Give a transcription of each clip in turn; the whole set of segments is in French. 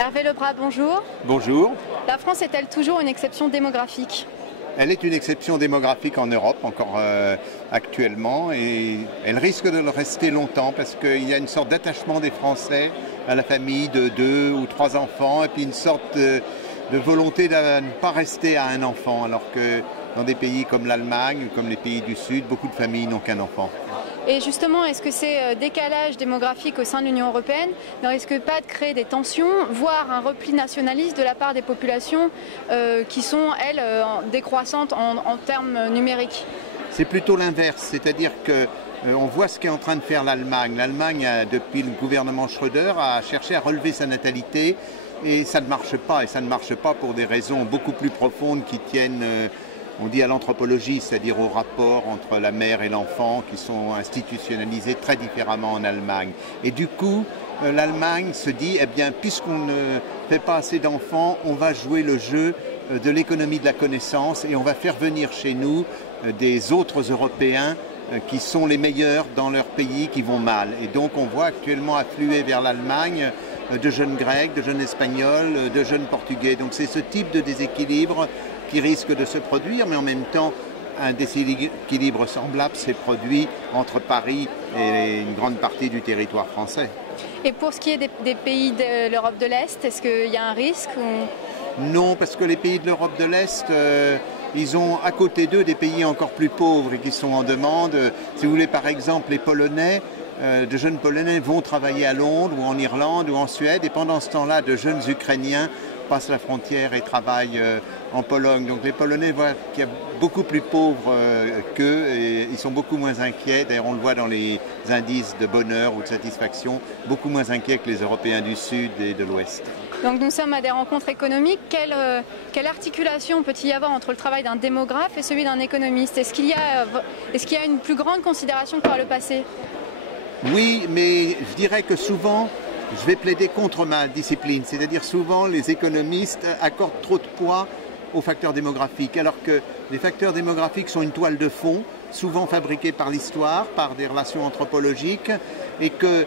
Hervé Lebras, bonjour. Bonjour. La France est-elle toujours une exception démographique? Elle est une exception démographique en Europe encore actuellement et elle risque de le rester longtemps parce qu'il y a une sorte d'attachement des Français à la famille de 2 ou 3 enfants et puis une sorte de volonté de ne pas rester à un enfant alors que dans des pays comme l'Allemagne ou comme les pays du Sud, beaucoup de familles n'ont qu'un enfant. Et justement, est-ce que ces décalages démographiques au sein de l'Union européenne ne risquent pas de créer des tensions, voire un repli nationaliste de la part des populations qui sont, elles, décroissantes en termes numériques? C'est plutôt l'inverse, c'est-à-dire qu'on voit ce qu'est en train de faire l'Allemagne. L'Allemagne, depuis le gouvernement Schröder, a cherché à relever sa natalité et ça ne marche pas. Et ça ne marche pas pour des raisons beaucoup plus profondes qui tiennent, on dit, à l'anthropologie, c'est-à-dire au rapport entre la mère et l'enfant qui sont institutionnalisés très différemment en Allemagne. Et du coup, l'Allemagne se dit, eh bien, puisqu'on ne fait pas assez d'enfants, on va jouer le jeu de l'économie de la connaissance et on va faire venir chez nous des autres Européens qui sont les meilleurs dans leur pays, qui vont mal. Et donc on voit actuellement affluer vers l'Allemagne de jeunes Grecs, de jeunes Espagnols, de jeunes Portugais. Donc c'est ce type de déséquilibre qui risque de se produire, mais en même temps, un déséquilibre semblable s'est produit entre Paris et une grande partie du territoire français. Et pour ce qui est des pays de l'Europe de l'Est, est-ce qu'il y a un risque Non, parce que les pays de l'Europe de l'Est, ils ont à côté d'eux des pays encore plus pauvres et qui sont en demande. Si vous voulez, par exemple, les Polonais, de jeunes Polonais vont travailler à Londres ou en Irlande ou en Suède et pendant ce temps-là, de jeunes Ukrainiens passent la frontière et travaillent en Pologne. Donc les Polonais voient qu'il y a beaucoup plus pauvres qu'eux et ils sont beaucoup moins inquiets. D'ailleurs, on le voit dans les indices de bonheur ou de satisfaction, beaucoup moins inquiets que les Européens du Sud et de l'Ouest. Donc nous sommes à des rencontres économiques. Quelle articulation peut-il y avoir entre le travail d'un démographe et celui d'un économiste? Est-ce qu'il y a une plus grande considération que par le passé? Oui, mais je dirais que souvent, je vais plaider contre ma discipline, c'est-à-dire souvent les économistes accordent trop de poids aux facteurs démographiques, alors que les facteurs démographiques sont une toile de fond, souvent fabriquée par l'histoire, par des relations anthropologiques, et que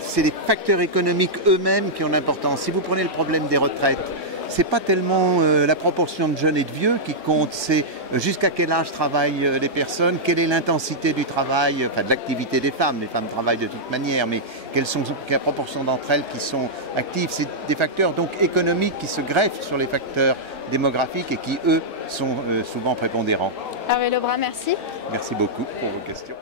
c'est les facteurs économiques eux-mêmes qui ont l'importance. Si vous prenez le problème des retraites, c'est pas tellement la proportion de jeunes et de vieux qui compte, c'est jusqu'à quel âge travaillent les personnes, quelle est l'intensité du travail, enfin de l'activité des femmes. Les femmes travaillent de toute manière, mais quelle proportion d'entre elles qui sont actives. C'est des facteurs donc économiques qui se greffent sur les facteurs démographiques et qui, eux, sont souvent prépondérants. Hervé Lebras, merci. Merci beaucoup pour vos questions.